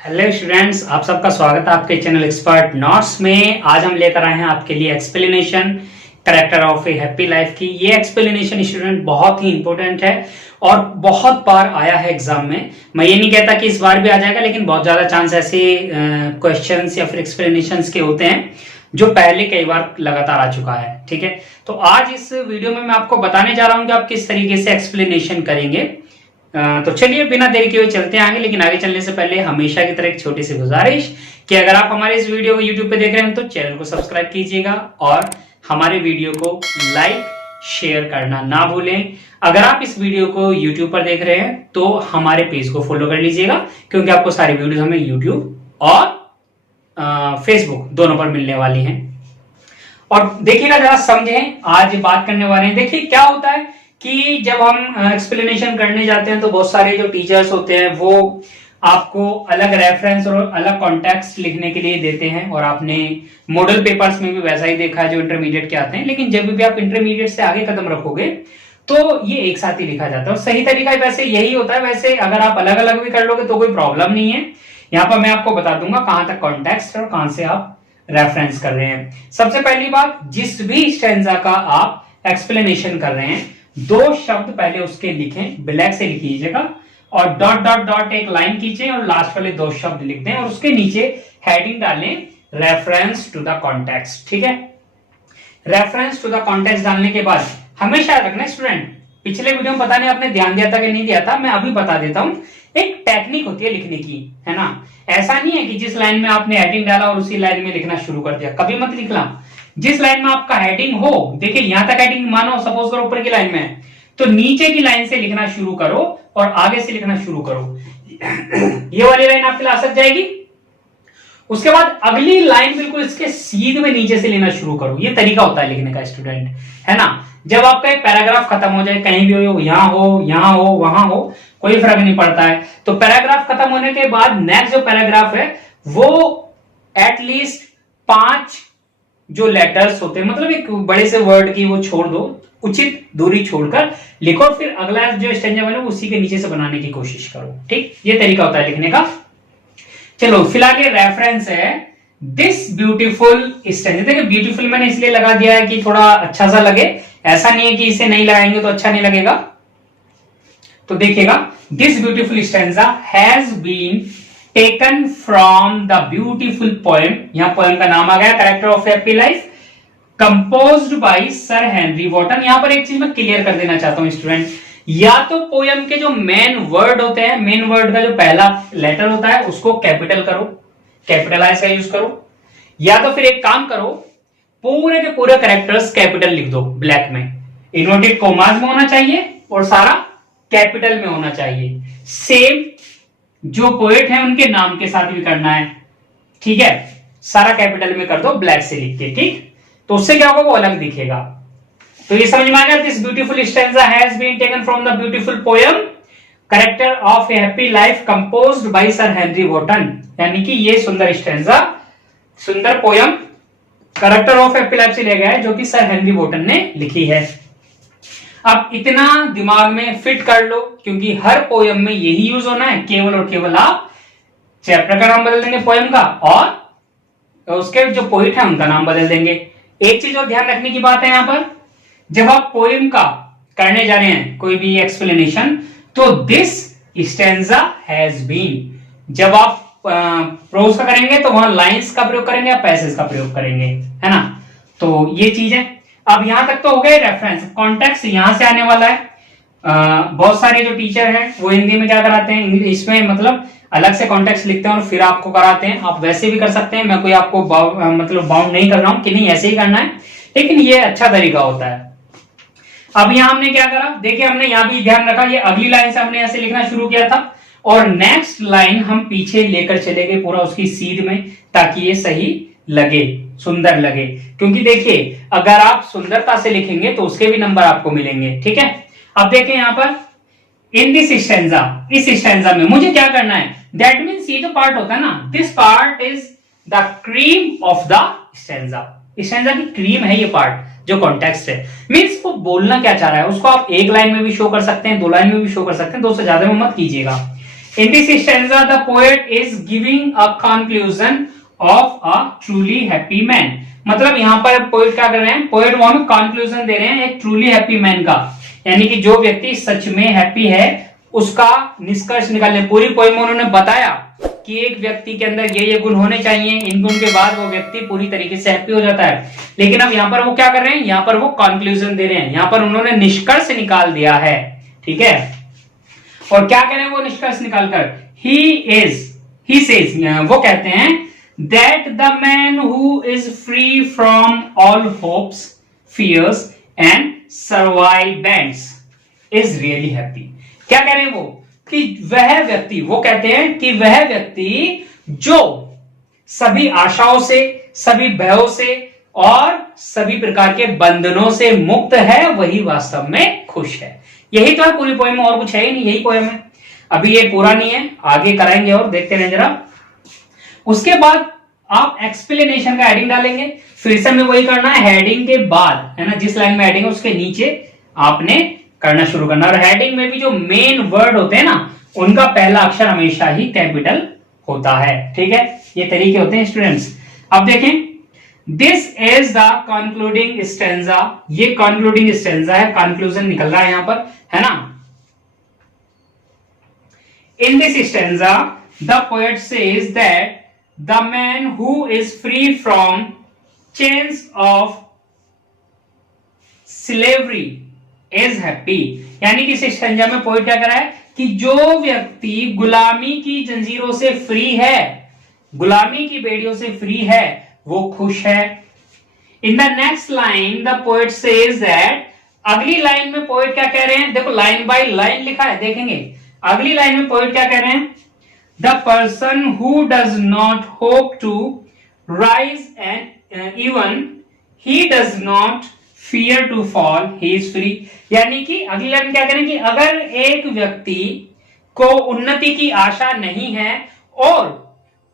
Hello students, आप सबका स्वागत है आपके चैनल एक्सपर्ट नोट्स में। आज हम लेकर आए हैं आपके लिए explanation character of a happy life की। ये एक्सप्लेनेशन स्टूडेंट बहुत ही इंपॉर्टेंट है और बहुत बार आया है एग्जाम में। मैं ये नहीं कहता कि इस बार भी आ जाएगा, लेकिन बहुत ज्यादा चांस ऐसे क्वेश्चंस या फिर एक्सप्लेनेशंस के होते हैं जो पहले कई बार लगातार आ चुका है। ठीक है, तो आज इस वीडियो में मैं आपको बताने जा रहा हूं कि आप किस तरीके से एक्सप्लेनेशन करेंगे। तो चलिए बिना देरी किए हुए चलते हैं आगे। लेकिन आगे चलने से पहले हमेशा की तरह एक छोटी सी गुजारिश कि अगर आप हमारे इस वीडियो को YouTube पे देख रहे हैं तो चैनल को सब्सक्राइब कीजिएगा और हमारे वीडियो को लाइक शेयर करना ना भूलें। अगर आप इस वीडियो को YouTube पर देख रहे हैं तो हमारे पेज को फॉलो कर लीजिएगा, क्योंकि आपको सारी वीडियो हमें YouTube और फेसबुक दोनों पर मिलने वाली हैं। और देखिएगा, जरा समझें, आज बात करने वाले हैं। देखिए क्या होता है कि जब हम एक्सप्लेनेशन करने जाते हैं तो बहुत सारे जो टीचर्स होते हैं वो आपको अलग रेफरेंस और अलग कॉन्टेक्स्ट लिखने के लिए देते हैं, और आपने मॉडल पेपर्स में भी वैसा ही देखा है जो इंटरमीडिएट के आते हैं। लेकिन जब भी आप इंटरमीडिएट से आगे कदम रखोगे तो ये एक साथ ही लिखा जाता है, और सही तरीका वैसे यही होता है। वैसे अगर आप अलग अलग भी कर लोगे तो कोई प्रॉब्लम नहीं है। यहाँ पर मैं आपको बता दूंगा कहां तक कॉन्टेक्स्ट है और कहां से आप रेफरेंस कर रहे हैं। सबसे पहली बात, जिस भी स्टैंजा का आप एक्सप्लेनेशन कर रहे हैं, दो शब्द पहले उसके लिखें, ब्लैक से लिखिएगा, और डॉट डॉट डॉट एक लाइन खींचें और लास्ट वाले दो शब्द लिख दें, और उसके नीचे हेडिंग डालें रेफरेंस टू द कॉन्टेक्स्ट। ठीक है, रेफरेंस टू द कॉन्टेक्स्ट डालने के बाद हमेशा रखना स्टूडेंट, पिछले वीडियो में पता नहीं आपने ध्यान दिया था कि नहीं दिया था, मैं अभी बता देता हूं। एक टेक्निक होती है लिखने की, है ना। ऐसा नहीं है कि जिस लाइन में आपने हेडिंग डाला और उसी लाइन में लिखना शुरू कर दिया, कभी मत लिखना। जिस लाइन में आपका हेडिंग हो, देखिए यहां तक हेडिंग मानो सपोज करो ऊपर की लाइन में है, तो नीचे की लाइन से लिखना शुरू करो और आगे से लिखना शुरू करो। ये वाली लाइन आपके लिए आ सक जाएगी। उसके बाद अगली लाइन बिल्कुल इसके सीध में नीचे से लेना शुरू करो। ये तरीका होता है लिखने का स्टूडेंट, है ना। जब आपका एक पैराग्राफ खत्म हो जाए, कहीं भी हो, यहां हो, यहां हो, वहां हो, कोई फर्क नहीं पड़ता है, तो पैराग्राफ खत्म होने के बाद नेक्स्ट जो पैराग्राफ है वो एटलीस्ट 5 जो लेटर्स होते हैं, मतलब एक बड़े से वर्ड की वो छोड़ दो, उचित दूरी छोड़कर लिखो, फिर अगला जो स्टेंजा बने उसी के नीचे से बनाने की कोशिश करो। ठीक, ये तरीका होता है लिखने का। चलो फिलहाल ये रेफरेंस है, दिस ब्यूटीफुल स्टेंजा। देखिए ब्यूटीफुल मैंने इसलिए लगा दिया है कि थोड़ा अच्छा सा लगे, ऐसा नहीं है कि इसे नहीं लगाएंगे तो अच्छा नहीं लगेगा। तो देखिएगा, this beautiful stanza has been taken from the beautiful poem, यहां पोएम का नाम आ गया character of happy life, composed by sir Henry Wotton. यहां पर एक चीज मैं क्लियर कर देना चाहता हूं स्टूडेंट, या तो पोएम के जो मेन वर्ड होते हैं, मेन वर्ड का जो पहला लेटर होता है उसको कैपिटल करो, कैपिटलाइज का यूज करो, या तो फिर एक काम करो, पूरे के पूरे कैरेक्टर्स कैपिटल लिख दो ब्लैक में, इन्वर्टेड कॉमास में होना चाहिए और सारा कैपिटल में होना चाहिए। सेम जो पोएट है उनके नाम के साथ भी करना है। ठीक है, सारा कैपिटल में कर दो ब्लैक से लिख के। ठीक, तो उससे क्या होगा, वो अलग दिखेगा। तो ये समझ में आ गया, this beautiful stanza has been taken from the beautiful poem character of a happy life composed by sir Henry Wotton. यानी कि ये सुंदर स्टैंजा, सुंदर poem character of happy life से लिया गया है, जो कि सर हेनरी वॉटन ने लिखी है। अब इतना दिमाग में फिट कर लो, क्योंकि हर पोएम में यही यूज होना है, केवल और केवल आप चैप्टर का नाम बदल देंगे पोएम का, और उसके जो पोइट है उनका नाम बदल देंगे। एक चीज और ध्यान रखने की बात है यहां पर, जब आप पोएम का करने जा रहे हैं कोई भी एक्सप्लेनेशन, तो दिस स्टैंजा हैज बीन, जब आप प्रोज का करेंगे तो वहां लाइंस का प्रयोग करेंगे या पैसेज का प्रयोग करेंगे, है ना। तो ये चीज है। अब यहां तक तो हो गए रेफरेंस, कॉन्टेक्स्ट यहां से आने वाला है। बहुत सारे जो टीचर हैं वो हिंदी में क्या कराते हैं, इसमें मतलब अलग से कॉन्टेक्स्ट लिखते हैं और फिर आपको कराते हैं। आप वैसे भी कर सकते हैं, मैं कोई आपको मतलब बाउंड नहीं कर रहा हूं कि नहीं ऐसे ही करना है, लेकिन ये अच्छा तरीका होता है। अब यहां हमने क्या करा, देखिए हमने यहां भी ध्यान रखा, ये अगली लाइन से हमने ऐसे लिखना शुरू किया था, और नेक्स्ट लाइन हम पीछे लेकर चले गए पूरा उसकी सीध में, ताकि ये सही लगे, सुंदर लगे। क्योंकि देखिए अगर आप सुंदरता से लिखेंगे तो उसके भी नंबर आपको मिलेंगे। ठीक है, अब देखिए यहां पर इन दिस स्टैंजा, इस स्टैंजा में मुझे क्या करना है, दैट मीन्स ये जो पार्ट होता है ना, this part is the cream of the stanza. Stanza की क्रीम है ये पार्ट जो कॉन्टेक्स्ट है। मीन्स वो बोलना क्या चाह रहा है उसको आप एक लाइन में भी शो कर सकते हैं, 2 लाइन में भी शो कर सकते हैं, 2 से ज्यादा में मत कीजिएगा। In this stanza, the poet is giving a conclusion of a truly happy man. मतलब यहाँ पर पोएट क्या कर रहे हैं, पोएट वो हमें कंक्लूजन दे रहे हैं एक ट्रूली हैप्पी मैन का, यानी कि जो व्यक्ति सच में हैप्पी है उसका निष्कर्ष निकालने। पूरी पोएम में उन्होंने बताया कि एक व्यक्ति के अंदर ये गुण होने चाहिए, इन गुण के बाद वो व्यक्ति पूरी तरीके से हैप्पी हो जाता है। लेकिन अब यहाँ पर वो क्या कर रहे हैं, यहाँ पर वो कंक्लूजन दे रहे हैं, यहाँ पर उन्होंने निष्कर्ष निकाल दिया है। ठीक है, और क्या करें वो निष्कर्ष निकालकर, he says, वो कहते हैं that the man who is free from all hopes, fears and survivalence is really happy। क्या कह रहे हैं वो, कि वह व्यक्ति, वो कहते हैं कि वह व्यक्ति जो सभी आशाओं से, सभी भयों से और सभी प्रकार के बंधनों से मुक्त है, वही वास्तव में खुश है। यही तो है पूरी पोएम में, और कुछ है ही नहीं, यही पोएम है। अभी ये पूरा नहीं है, आगे कराएंगे और देखते रहें जरा। उसके बाद आप एक्सप्लेनेशन का हेडिंग डालेंगे, फिर से हमें वही करना है, हेडिंग के बाद, है ना, जिस लाइन में हेडिंग है उसके नीचे आपने करना शुरू करना। और हेडिंग में भी जो मेन वर्ड होते हैं ना, उनका पहला अक्षर हमेशा ही कैपिटल होता है। ठीक है, ये तरीके होते हैं स्टूडेंट्स। अब देखें, this is the concluding stanza, ये कंक्लूडिंग स्टैंजा है, कंक्लूजन निकल रहा है यहां पर, है ना। In this stanza, the poet says that the man who is free from chains of slavery is happy। यानी कि इस स्टैंजा में पोएट क्या कर रहा है कि जो व्यक्ति गुलामी की जंजीरों से फ्री है, गुलामी की बेड़ियों से फ्री है, वो खुश है। In the next line the poet says that, अगली लाइन में पोएट क्या कह रहे हैं, देखो लाइन बाय लाइन लिखा है, देखेंगे अगली लाइन में पोएट क्या कह रहे हैं, the person who does not hope to rise and even he does not fear to fall, he is free. यानी कि अगली लाइन क्या कह रहे हैं कि अगर एक व्यक्ति को उन्नति की आशा नहीं है और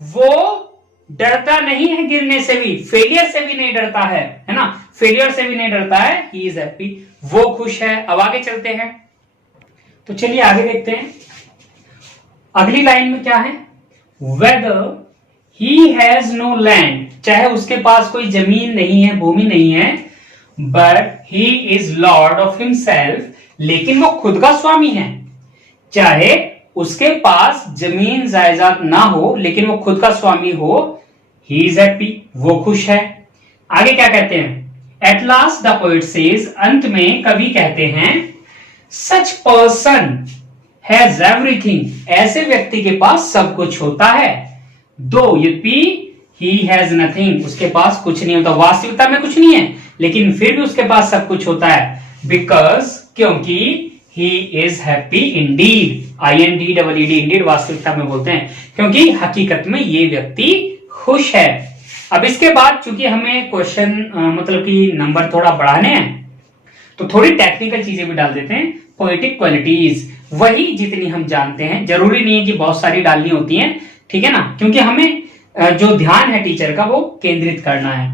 वो डरता नहीं है गिरने से भी, फेलियर से भी नहीं डरता है ना, फेलियर से भी नहीं डरता है, ही इज हैप्पी, वो खुश है। अब आगे चलते हैं, तो चलिए आगे देखते हैं। अगली लाइन में क्या है, whether he has no land, चाहे उसके पास कोई जमीन नहीं है, भूमि नहीं है, but he is Lord of himself, लेकिन वो खुद का स्वामी है। चाहे उसके पास जमीन जायदाद ना हो, लेकिन वो खुद का स्वामी हो, ही इज हैप्पी, वो खुश है। आगे क्या कहते हैं, at last the poet says, अंत में कवि कहते हैं, सच पर्सन हैज एवरीथिंग, ऐसे व्यक्ति के पास सब कुछ होता है, दो यद्यपि ही हैज नथिंग, उसके पास कुछ नहीं होता, वास्तविकता में कुछ नहीं है, लेकिन फिर भी उसके पास सब कुछ होता है, बिकॉज, क्योंकि he is happy Indeed, INDEED, Indeed वास्तविकता में बोलते हैं, क्योंकि हकीकत में ये व्यक्ति खुश है। अब इसके बाद चूंकि हमें क्वेश्चन मतलब कि नंबर थोड़ा बढ़ाने हैं, तो थोड़ी टेक्निकल चीजें भी डाल देते हैं। पोएटिक क्वालिटीज वही जितनी हम जानते हैं, जरूरी नहीं है कि बहुत सारी डालनी होती हैं, ठीक है ना, क्योंकि हमें जो ध्यान है टीचर का वो केंद्रित करना है।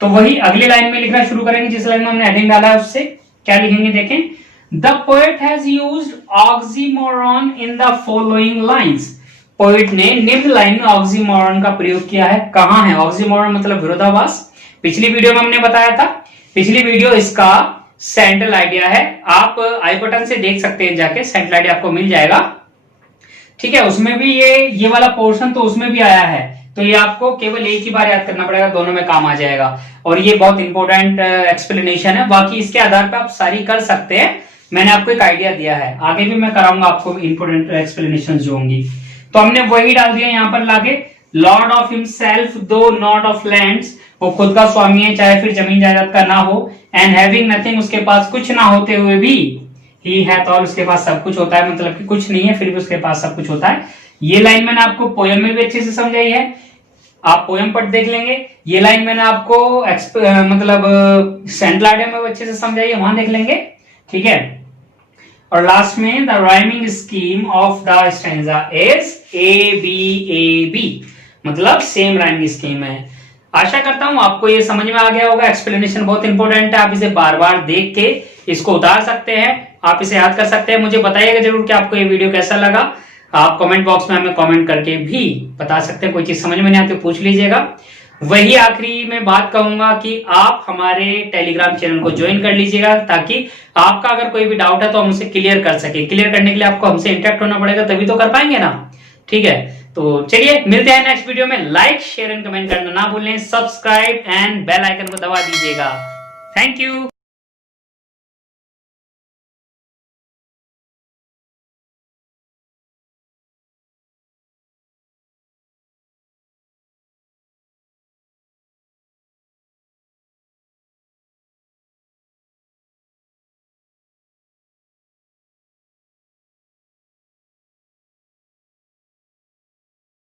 तो वही अगले लाइन में लिखना शुरू करेंगे, जिस लाइन में हमने हेडिंग डाला है उससे क्या लिखेंगे, देखें, the poet has used oxymoron in the following lines, poet ने निम्न लाइन में ऑक्सीमोरॉन का प्रयोग किया है। कहां है ऑक्सीमोरॉन, मतलब विरोधाभास, पिछली वीडियो में हमने बताया था, पिछली वीडियो इसका सेंट्रल आइडिया है, आप आई बटन से देख सकते हैं जाके, सेंट्रल आइडिया आपको मिल जाएगा। ठीक है, उसमें भी ये वाला पोर्शन तो उसमें भी आया है, तो ये आपको केवल एक ही बार याद करना पड़ेगा, दोनों में काम आ जाएगा, और ये बहुत इंपॉर्टेंट एक्सप्लेनेशन है। बाकी इसके आधार पर आप सारी कर सकते हैं, मैंने आपको एक आइडिया दिया है, आगे भी मैं कराऊंगा आपको इंपॉर्टेंट एक्सप्लेनेशन जो होंगी। तो हमने वही डाल दिया यहाँ पर लाके, लॉर्ड ऑफ हिमसेल्फ दो नॉट ऑफ लैंड्स, वो खुद का स्वामी है चाहे फिर जमीन जायदाद का ना हो, एंड हैविंग नथिंग, उसके पास कुछ ना होते हुए भी, ही हैथ ऑल, उसके पास सब कुछ होता है, मतलब कि कुछ नहीं है फिर भी उसके पास सब कुछ होता है। ये लाइन मैंने आपको पोएम में भी अच्छे से समझाई है, आप पोएम पढ़ देख लेंगे। ये लाइन मैंने आपको मतलब सेंट्रल आइडिया में अच्छे से समझाई है, वहां देख लेंगे, ठीक है। और लास्ट में the rhyming scheme of the stanza is ABAB, मतलब सेम राइमिंग स्कीम है। आशा करता हूं आपको ये समझ में आ गया होगा। एक्सप्लेनेशन बहुत इंपॉर्टेंट है, आप इसे बार बार देख के इसको उतार सकते हैं, आप इसे याद कर सकते हैं। मुझे बताइएगा जरूर कि आपको ये वीडियो कैसा लगा। आप कमेंट बॉक्स में हमें कमेंट करके भी बता सकते हैं। कोई चीज समझ में नहीं आती पूछ लीजिएगा। वही आखिरी में बात कहूंगा कि आप हमारे टेलीग्राम चैनल को ज्वाइन कर लीजिएगा, ताकि आपका अगर कोई भी डाउट है तो हम उसे क्लियर कर सके। क्लियर करने के लिए आपको हमसे इंटरेक्ट होना पड़ेगा, तभी तो कर पाएंगे ना। ठीक है, तो चलिए मिलते हैं नेक्स्ट वीडियो में। लाइक शेयर एंड कमेंट करना ना भूलें, सब्सक्राइब एंड बेल आइकन को दबा दीजिएगा। Thank you.